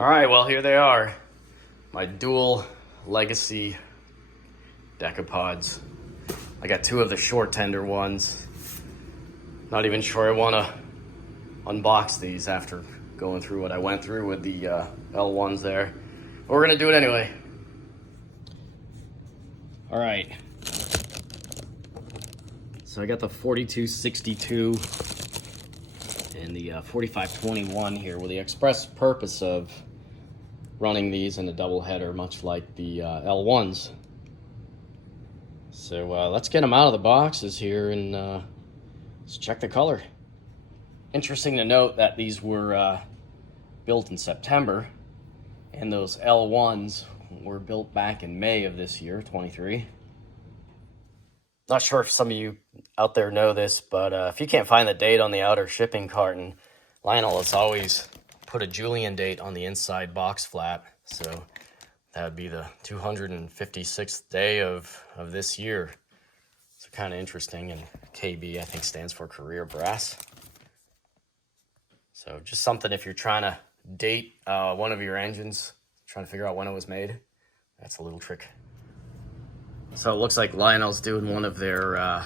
Alright, well here they are. My dual Legacy Decapods. I got two of the short tender ones. Not even sure I want to unbox these after going through what I went through with the L1s there. But we're going to do it anyway. Alright. So I got the 4262 and the 4521 here with the express purpose of running these in a double header, much like the L1s. So let's get them out of the boxes here and let's check the color. Interesting to note that these were built in September, and those L1s were built back in May of this year, 23. Not sure if some of you out there know this, but if you can't find the date on the outer shipping carton, Lionel has always put a Julian date on the inside box flap. So that would be the 256th day of this year. So kind of interesting, and KB I think stands for Career Brass. So just something if you're trying to date one of your engines, trying to figure out when it was made, that's a little trick. So it looks like Lionel's doing one of their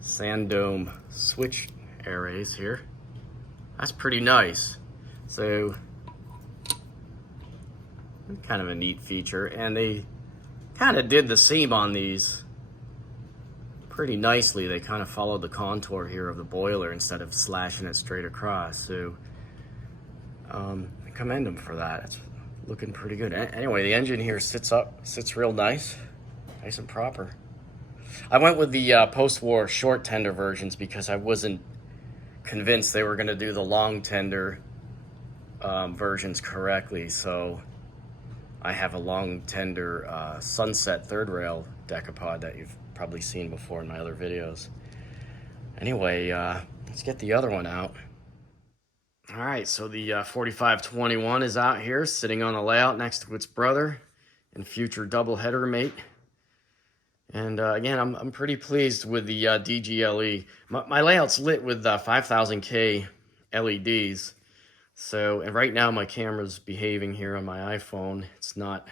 sand dome switch arrays here. That's pretty nice. So kind of a neat feature, and they kind of did the seam on these pretty nicely. They kind of followed the contour here of the boiler instead of slashing it straight across. So I commend them for that. It's looking pretty good. Anyway, the engine here sits real nice and proper. I went with the post-war short tender versions because I wasn't convinced they were going to do the long tender versions correctly. So I have a long tender Sunset third rail Decapod that you've probably seen before in my other videos. Anyway, let's get the other one out. All right, so the 4521 is out here, sitting on the layout next to its brother and future double header mate. And again, I'm pretty pleased with the DGLE. My layout's lit with 5000K LEDs. So, and right now my camera's behaving here on my iPhone. It's not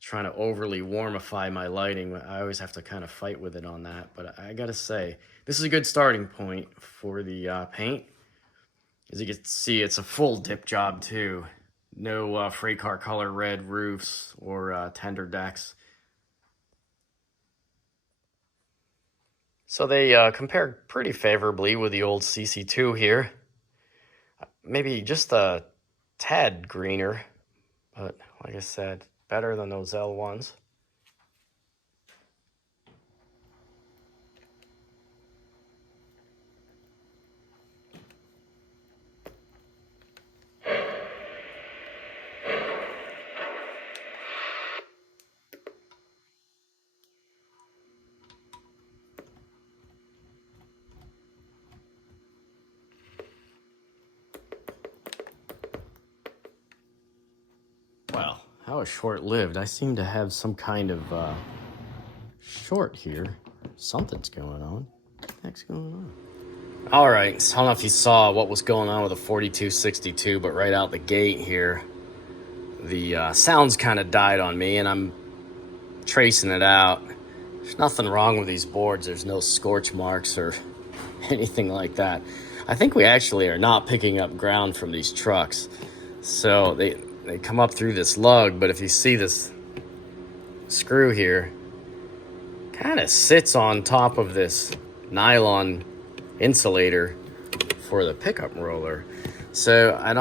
trying to overly warmify my lighting. I always have to kind of fight with it on that. But I gotta say, this is a good starting point for the paint. As you can see, it's a full dip job too. No freight car color red roofs or tender decks. So they compared pretty favorably with the old CC2 here. Maybe just a tad greener, but like I said, better than those L1s. Well, how short-lived. I seem to have some kind of short here. Something's going on. What the heck's going on? All right, so I don't know if you saw what was going on with the 4262, but right out the gate here, the sounds kind of died on me, and I'm tracing it out. There's nothing wrong with these boards. There's no scorch marks or anything like that. I think we actually are not picking up ground from these trucks. So they come up through this lug, but if you see this screw here, kind of sits on top of this nylon insulator for the pickup roller. So I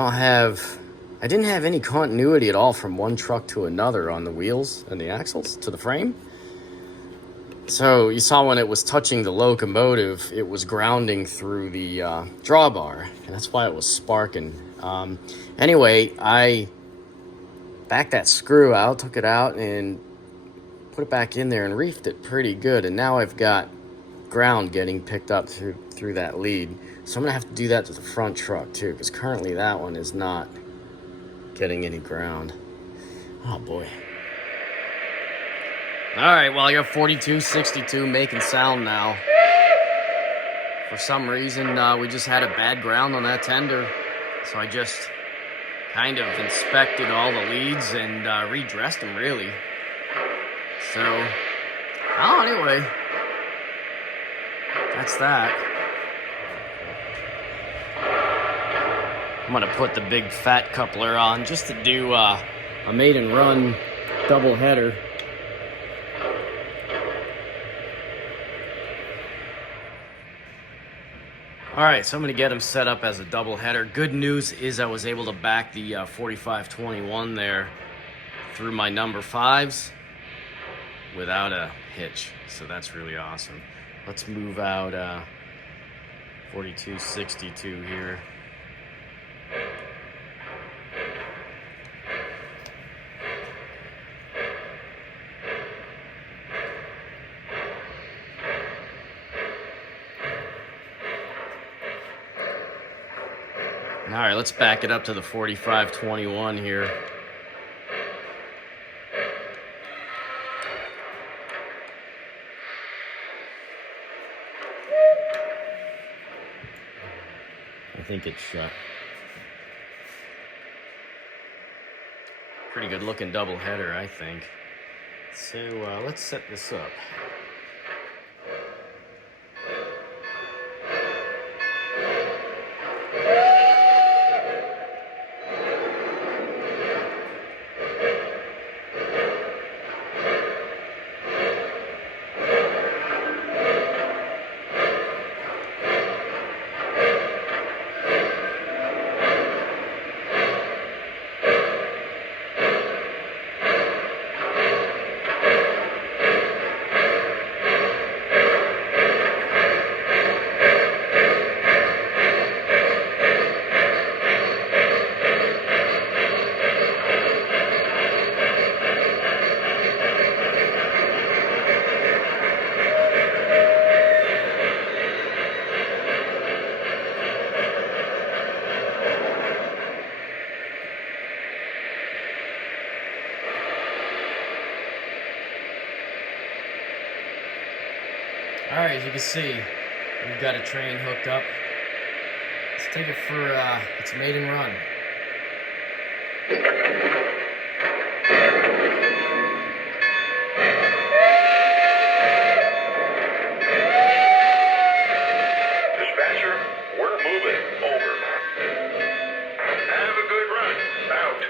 didn't have any continuity at all from one truck to another on the wheels and the axles to the frame. So you saw when it was touching the locomotive, it was grounding through the drawbar, and that's why it was sparking. Anyway, I backed that screw out, took it out, and put it back in there and reefed it pretty good. And now I've got ground getting picked up through that lead. So I'm gonna have to do that to the front truck too, because currently that one is not getting any ground. Oh boy. All right, well, I got 4262 making sound now. For some reason, we just had a bad ground on that tender. So I just kind of inspected all the leads and redressed them, really. So, oh, anyway, that's that. I'm gonna put the big fat coupler on just to do a maiden run double header. All right, so I'm gonna get them set up as a double header. Good news is I was able to back the 4521 there through my number 5s without a hitch, so that's really awesome. Let's move out 4262 here. All right, let's back it up to the 4521 here. I think it's pretty good looking double header, I think. So let's set this up. All right, as you can see, we've got a train hooked up. Let's take it for its maiden run. Dispatcher, we're moving. Over. Have a good run. Out.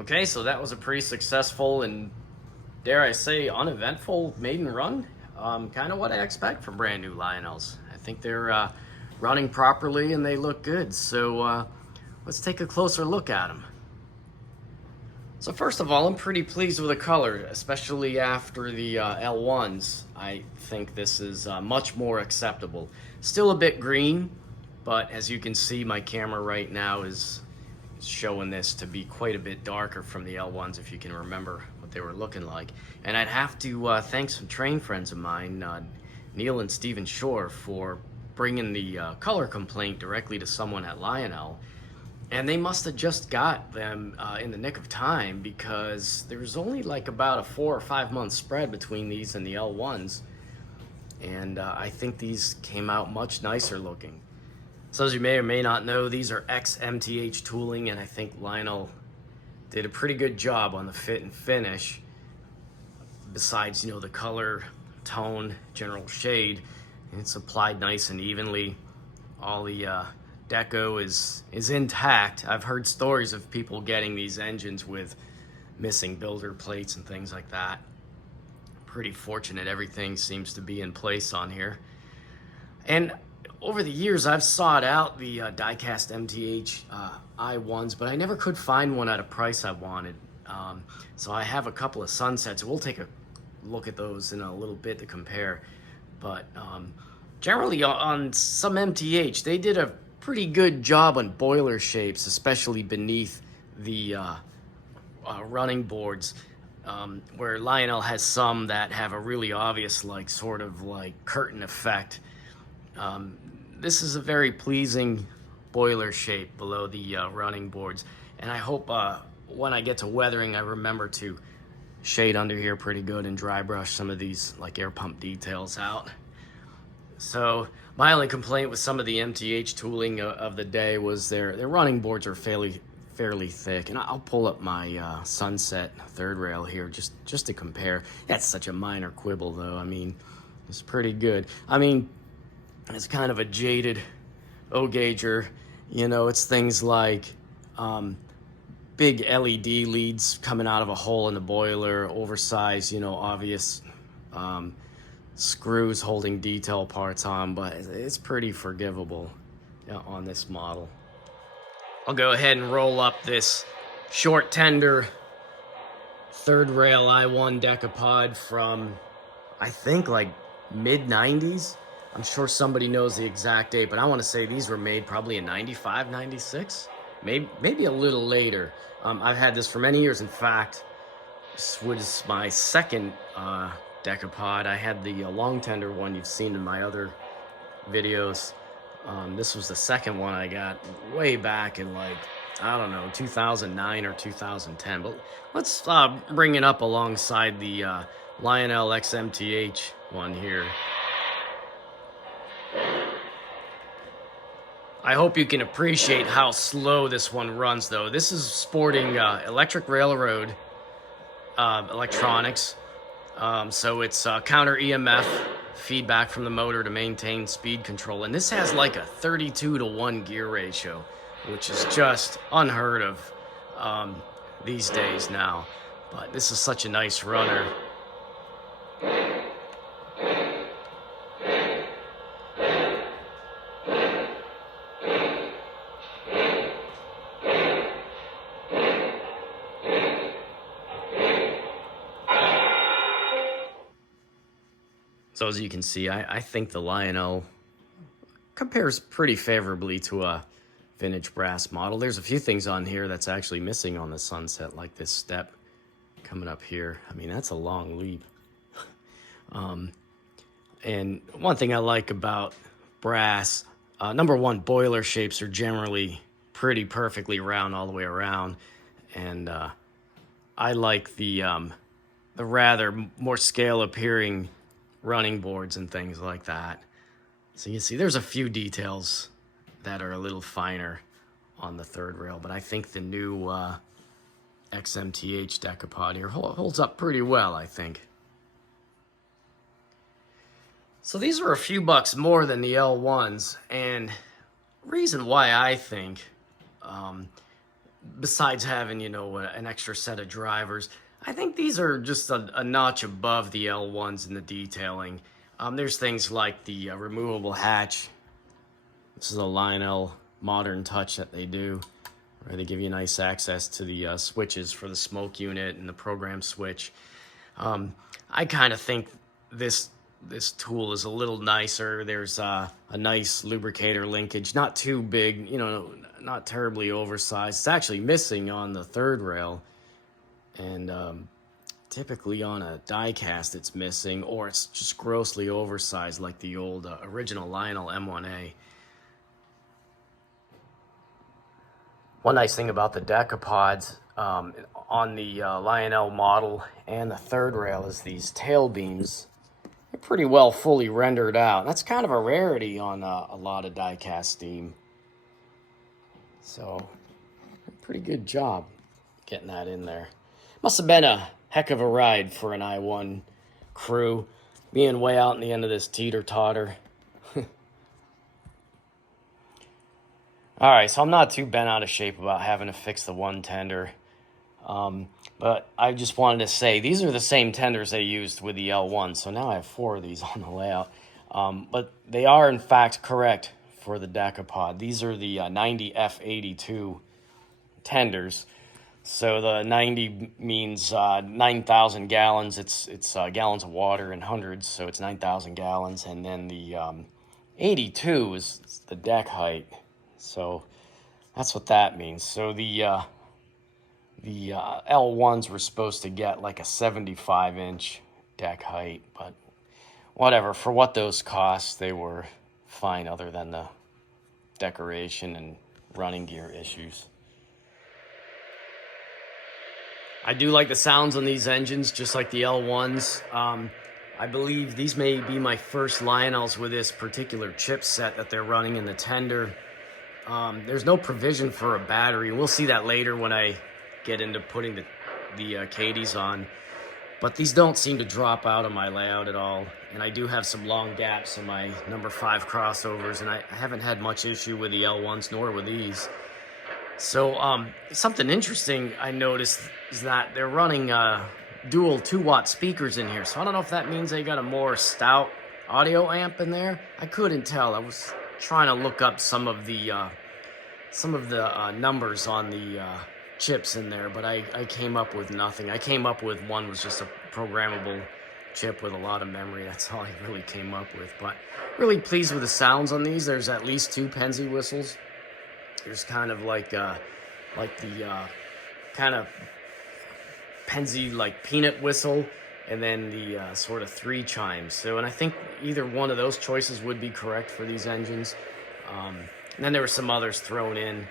Okay, so that was a pretty successful and dare I say, uneventful maiden run. Kind of what I expect from brand new Lionels. I think they're running properly and they look good. So let's take a closer look at them. So first of all, I'm pretty pleased with the color, especially after the L1s. I think this is much more acceptable. Still a bit green, but as you can see, my camera right now is showing this to be quite a bit darker from the L1s, if you can remember what they were looking like. And I'd have to thank some train friends of mine, Neil and Stephen Shore, for bringing the color complaint directly to someone at Lionel. And they must have just got them in the nick of time, because there's only like about a 4 or 5 month spread between these and the L1s. And I think these came out much nicer looking. So as you may or may not know, these are ex-MTH tooling, and I think Lionel did a pretty good job on the fit and finish. Besides, the color, tone, general shade, it's applied nice and evenly. All the deco is intact. I've heard stories of people getting these engines with missing builder plates and things like that. Pretty fortunate everything seems to be in place on here. And over the years, I've sought out the die-cast MTH I1s, but I never could find one at a price I wanted. So I have a couple of Sunsets. We'll take a look at those in a little bit to compare. But generally on some MTH, they did a pretty good job on boiler shapes, especially beneath the running boards, where Lionel has some that have a really obvious sort of curtain effect. This is a very pleasing boiler shape below the running boards, and I hope when I get to weathering I remember to shade under here pretty good and dry brush some of these air pump details out. So my only complaint with some of the MTH tooling of the day was their running boards are fairly thick, and I'll pull up my Sunset third rail here just to compare. That's such a minor quibble though. I mean, it's pretty good. I mean, it's kind of a jaded O-gauger, it's things like big LED leads coming out of a hole in the boiler, oversized, obvious screws holding detail parts on, but it's pretty forgivable on this model. I'll go ahead and roll up this short tender third rail I1 Decapod from, I think, mid-90s. I'm sure somebody knows the exact date, but I want to say these were made probably in 95, 96, maybe a little later. I've had this for many years. In fact, this was my second Decapod. I had the long tender one you've seen in my other videos. This was the second one I got way back in I don't know, 2009 or 2010. But let's bring it up alongside the Lionel ex-MTH one here. I hope you can appreciate how slow this one runs, though. This is sporting electric railroad electronics, so it's counter EMF feedback from the motor to maintain speed control, and this has a 32-to-1 gear ratio, which is just unheard of these days now. But this is such a nice runner. So as you can see, I think the Lionel compares pretty favorably to a vintage brass model. There's a few things on here that's actually missing on the Sunset, like this step coming up here. I mean, that's a long leap. And one thing I like about brass, number one, boiler shapes are generally pretty perfectly round all the way around. And I like the rather more scale appearing running boards and things like that. So you see there's a few details that are a little finer on the third rail, but I think the new ex-MTH Decapod here holds up pretty well, I think. So these are a few bucks more than the L1s, and reason why I think, besides having, an extra set of drivers, I think these are just a notch above the L1s in the detailing. There's things like the removable hatch. This is a Lionel modern touch that they do, where they give you nice access to the switches for the smoke unit and the program switch. I kind of think this tool is a little nicer. There's a nice lubricator linkage, not too big, you know, not terribly oversized. It's actually missing on the third rail, and typically on a die cast it's missing, or it's just grossly oversized like the old original Lionel M1A. One nice thing about the Decapods on the Lionel model and the third rail is these tail beams. They're pretty well fully rendered out. That's kind of a rarity on a lot of die-cast steam. So, pretty good job getting that in there. Must have been a heck of a ride for an I1 crew, being way out in the end of this teeter-totter. Alright, so I'm not too bent out of shape about having to fix the one tender. But I just wanted to say, these are the same tenders they used with the L1, so now I have 4 of these on the layout. But they are, in fact, correct for the Decapod. These are the 90F82 tenders. So the 90 means 9,000 gallons. It's gallons of water in hundreds, so it's 9,000 gallons. And then the 82 is the deck height. So that's what that means. So the L1s were supposed to get like a 75-inch deck height, but whatever. For what those cost, they were fine other than the decoration and running gear issues. I do like the sounds on these engines, just like the L1s. I believe these may be my first Lionels with this particular chipset that they're running in the tender. There's no provision for a battery. We'll see that later when I get into putting the Cadies on. But these don't seem to drop out of my layout at all. And I do have some long gaps in my number 5 crossovers, and I haven't had much issue with the L1s nor with these. So something interesting I noticed is that they're running dual 2-watt speakers in here. So I don't know if that means they got a more stout audio amp in there. I couldn't tell. I was trying to look up some of the numbers on the chips in there, but I came up with nothing. I came up with one was just a programmable chip with a lot of memory. That's all I really came up with. But really pleased with the sounds on these. There's at least 2 Penzie whistles. There's kind of like the kind of Penzie like peanut whistle, and then the sort of 3 chimes. So, and I think either one of those choices would be correct for these engines. And then there were some others thrown in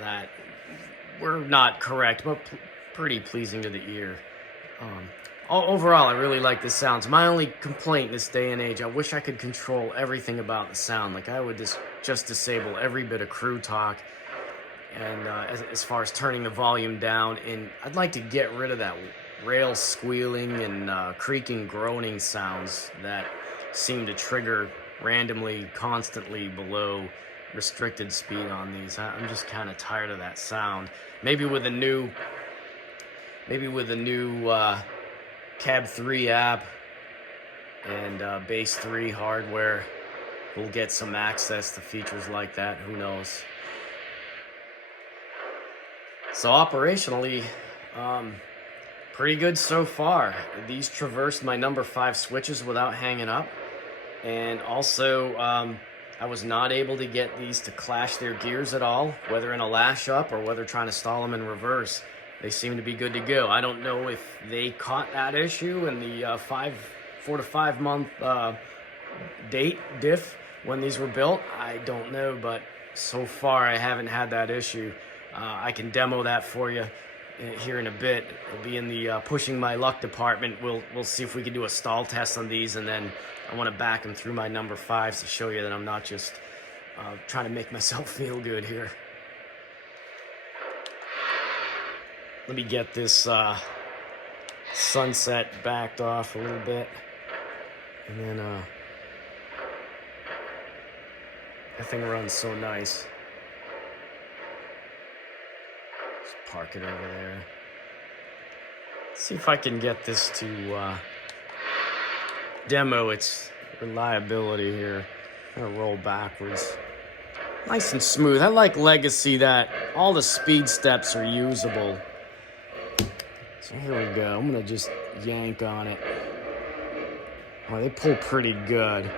that were not correct, but pretty pleasing to the ear. Overall, I really like the sounds. My only complaint in this day and age, I wish I could control everything about the sound. Like, I would just disable every bit of crew talk, and as far as turning the volume down, and I'd like to get rid of that rail squealing and creaking, groaning sounds that seem to trigger randomly, constantly below restricted speed on these. I'm just kind of tired of that sound. Maybe with the new Cab 3 app and Base 3 hardware, we'll get some access to features like that. Who knows? So operationally, pretty good so far. These traversed my number 5 switches without hanging up, and also I was not able to get these to clash their gears at all, whether in a lash up or whether trying to stall them in reverse. They seem to be good to go. I don't know if they caught that issue in the 4 to 5 month date diff when these were built. I don't know, but so far I haven't had that issue. I can demo that for you here in a bit. It'll be in the pushing my luck department. We'll see if we can do a stall test on these, and then I want to back them through my number 5s to show you that I'm not just trying to make myself feel good here. Let me get this sunset backed off a little bit, and then that thing runs so nice. Just park it over there. see if I can get this to demo its reliability here. I'm gonna roll backwards. Nice and smooth. I like Legacy that all the speed steps are usable. So here we go. I'm gonna just yank on it. Well, they pull pretty good.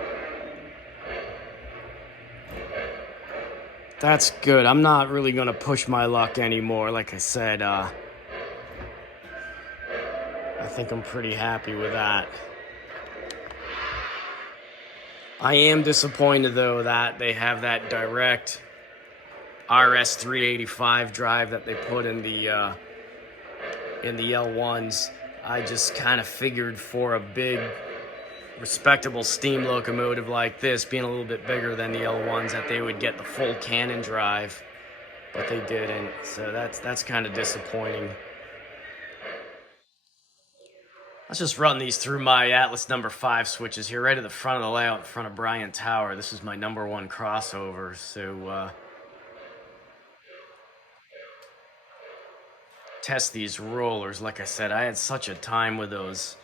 That's good. I'm not really gonna push my luck anymore. Like I said, I think I'm pretty happy with that. I am disappointed though that they have that direct RS385 drive that they put in the L1s. I just kind of figured for a big, respectable steam locomotive like this, being a little bit bigger than the L1s, that they would get the full cannon drive, but they didn't. So that's kind of disappointing. Let's just run these through my Atlas number 5 switches here, right at the front of the layout, in front of Bryant Tower. This is my number 1 crossover, so test these rollers. Like I said, I had such a time with those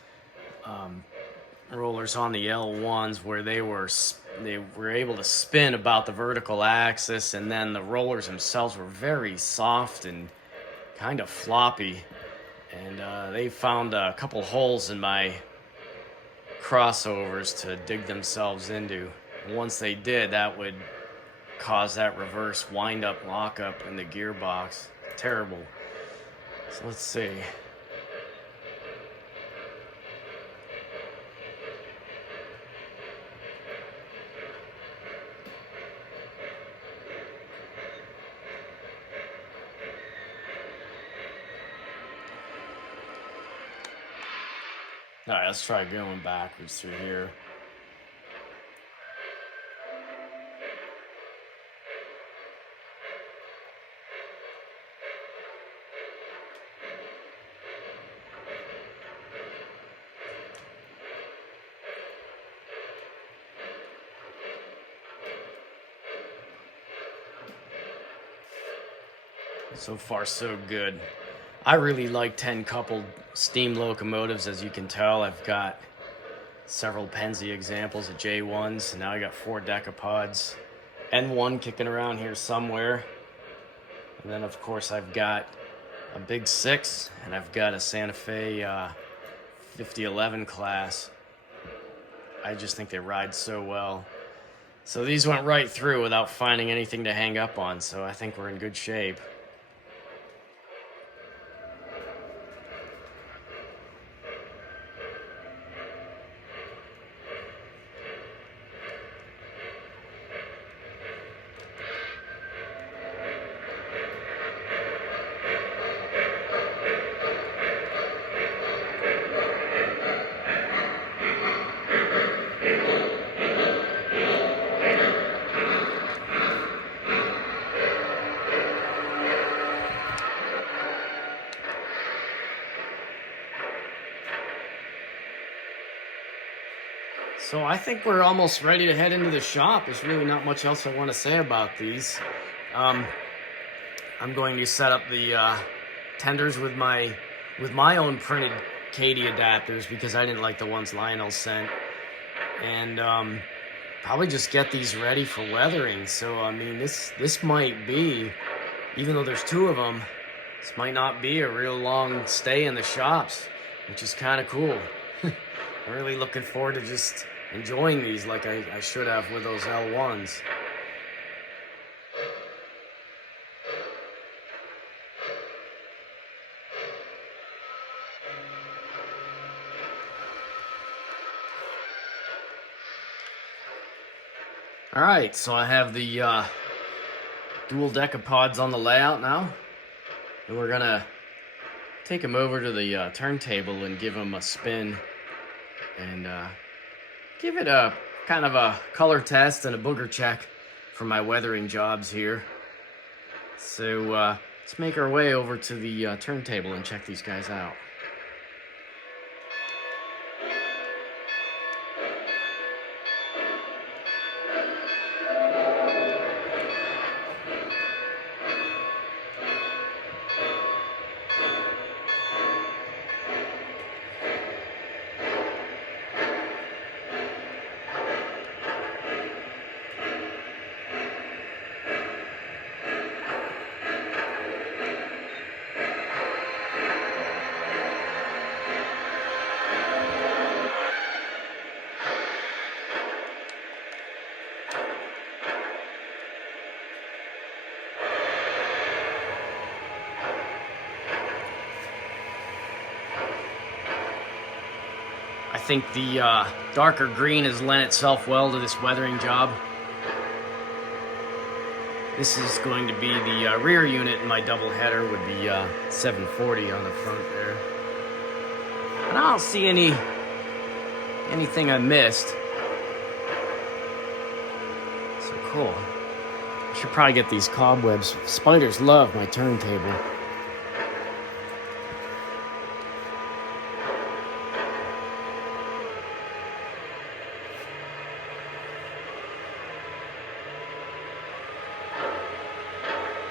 rollers on the L1s where they were able to spin about the vertical axis, and then the rollers themselves were very soft and kind of floppy. And they found a couple holes in my crossovers to dig themselves into. And once they did, that would cause that reverse wind-up lockup in the gearbox. Terrible. So let's see. All right, let's try going backwards through here. So far, so good. I really like 10-coupled steam locomotives, as you can tell. I've got several Penzi examples of J1s, and now I got 4 Decapods. N1 kicking around here somewhere. And then, of course, I've got a Big 6, and I've got a Santa Fe 5011 class. I just think they ride so well. So these went right through without finding anything to hang up on, so I think we're in good shape. So I think we're almost ready to head into the shop. There's really not much else I want to say about these. I'm going to set up the tenders with my own printed Katie adapters because I didn't like the ones Lionel sent, and probably just get these ready for weathering. So I mean, this might be, even though there's 2 of them, this might not be a real long stay in the shops, which is kind of cool. I'm really looking forward to just enjoying these like I should have with those L1s. All right, so I have the dual Decapods on the layout now, and we're gonna take them over to the turntable and give them a spin and give it a kind of a color test and a booger check for my weathering jobs here. So let's make our way over to the turntable and check these guys out. think the darker green has lent itself well to this weathering job. This is going to be the rear unit in my doubleheader with the 740 on the front there. And I don't see anything I missed. So cool. I should probably get these cobwebs. Spiders love my turntable.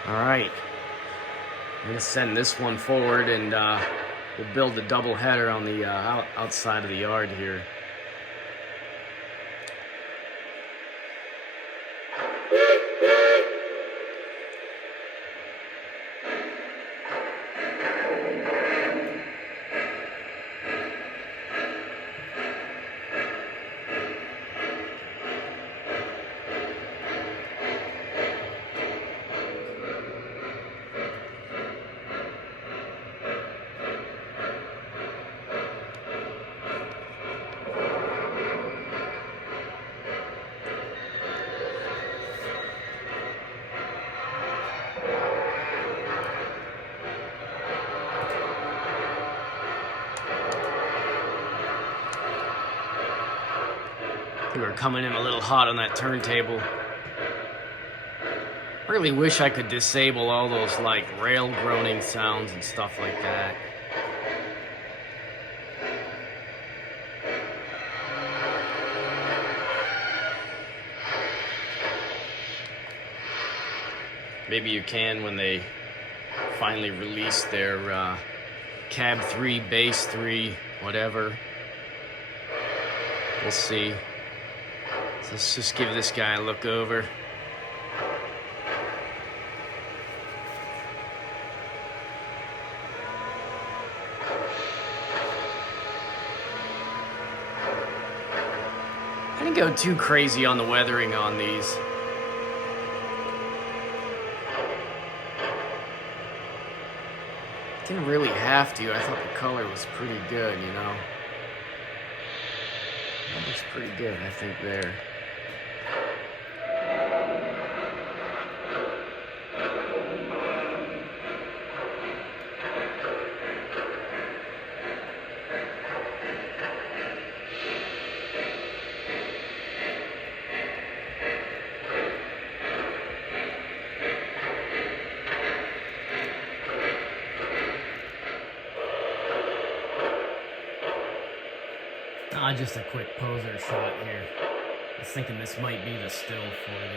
Alright, I'm going to send this one forward and we'll build the double header on the outside of the yard here. We were coming in a little hot on that turntable. I really wish I could disable all those like rail groaning sounds and stuff like that. Maybe you can when they finally release their cab 3, bass 3, whatever. We'll see. So let's just give this guy a look over. I didn't go too crazy on the weathering on these. Didn't really have to. I thought the color was pretty good, you know. That looks pretty good, I think, there. Just a quick poser shot here. I was thinking this might be the still for the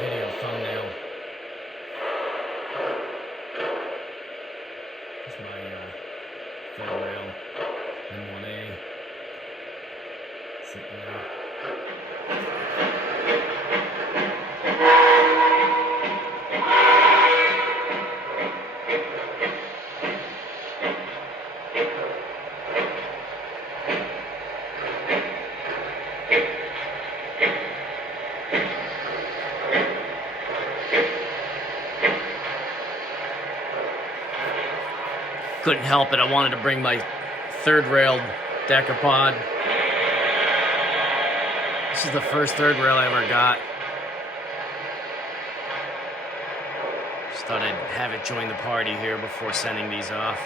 video thumbnail. Here's my third rail, M1A, sitting there. Couldn't help it, I wanted to bring my third rail Decapod. This is the first third rail I ever got. Just thought I'd have it join the party here before sending these off.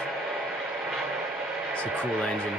It's a cool engine.